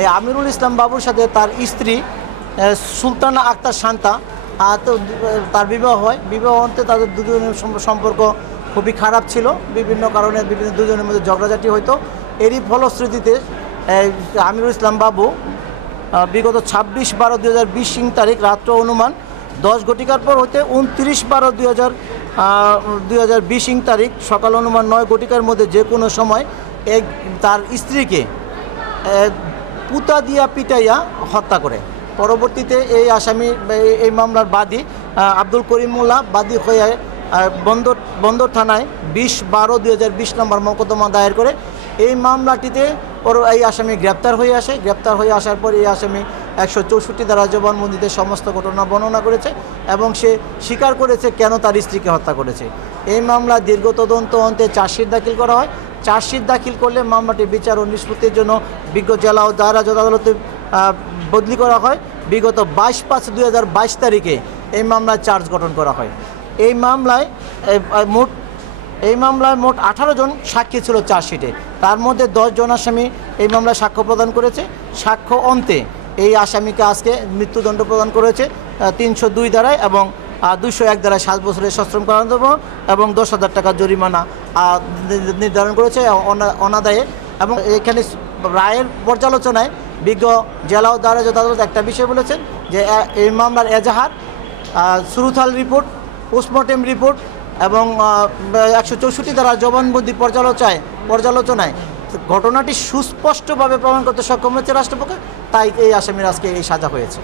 এই আমিরুল ইসলাম বাবুর সাথে তার স্ত্রী সুলতানা আক্তার শান্তা তো তার বিবাহ হয়। বিবাহ অন্তে তাদের দুজনের সম্পর্ক খুবই খারাপ ছিল। বিভিন্ন কারণে বিভিন্ন দুজনের মধ্যে ঝগড়াঝাটি হতো এরই ফলশ্রুতিতে আমিরুল ইসলাম বাবু বিগত ছাব্বিশ বারো দুই হাজার বিশ তারিখ রাত্র অনুমান দশ ঘটিকার পর হতে উনত্রিশ বারো দুই হাজার দুই হাজার বিশ তারিখ সকাল অনুমান নয় ঘটিকার মধ্যে যে কোনো সময় এক, তার স্ত্রীকে পুতা দিয়া পিটাইয়া হত্যা করে। পরবর্তীতে এই আসামি, এই- মামলার বাদী আব্দুল করিম মোল্লা বাদী হয়ে বন্দর বন্দর থানায় বিশ বারো দুই হাজার বিশ নম্বর মোকদ্দমা দায়ের করে এই মামলাটিতে ওর, এই আসামি গ্রেপ্তার হয়ে আসে। গ্রেপ্তার হয়ে আসার পর এই আসামি একশো চৌষট্টি দ্বারা জবানবন্দিতে সমস্ত ঘটনা বর্ণনা করেছে এবং সে স্বীকার করেছে কেন তার স্ত্রীকে হত্যা করেছে। এই মামলা দীর্ঘ তদন্ত অন্তে চার্জশিট দাখিল করা হয়। চার্জশিট দাখিল করলে মামলাটি বিচার ও নিষ্পত্তির জন্য বিজ্ঞ জেলা ও দায়রা জজ আদালতে বদলি করা হয়। বিগত বাইশ পাঁচ দুই হাজার তারিখে এই মামলায় চার্জ গঠন করা হয়। এই মামলায় মোট, এই মামলায় মোট আঠারো জন সাক্ষী ছিল চার্জশিটে। তার মধ্যে জন আসামি এই মামলায় সাক্ষ্য প্রদান করেছে। সাক্ষ্য অন্তে এই আসামিকে আজকে মৃত্যুদণ্ড প্রদান করেছে তিনশো দুই দ্বারায় এবং দুশো এক দ্বারা সাত বছরের সশ্রম কারাদণ্ড এবং দশ হাজার টাকা জরিমানা নির্ধারণ করেছে অনা- অনাদায়ে। এবং এখানে রায়ের পর্যালোচনায় বিজ্ঞ জেলা ও দারাজ আদালত একটা বিষয় বলেছেন যে এই মামলার এজাহার সুরুথাল রিপোর্ট, পোস্টমর্টেম রিপোর্ট এবং একশো চৌষট্টি দ্বারা জবানবন্দি পর্যালোচনায় পর্যালোচনায় ঘটনাটি সুস্পষ্টভাবে প্রমাণ করতে সক্ষম হয়েছে রাষ্ট্রপক্ষ। তাই এই আসামির আজকে এই সাজা হয়েছে।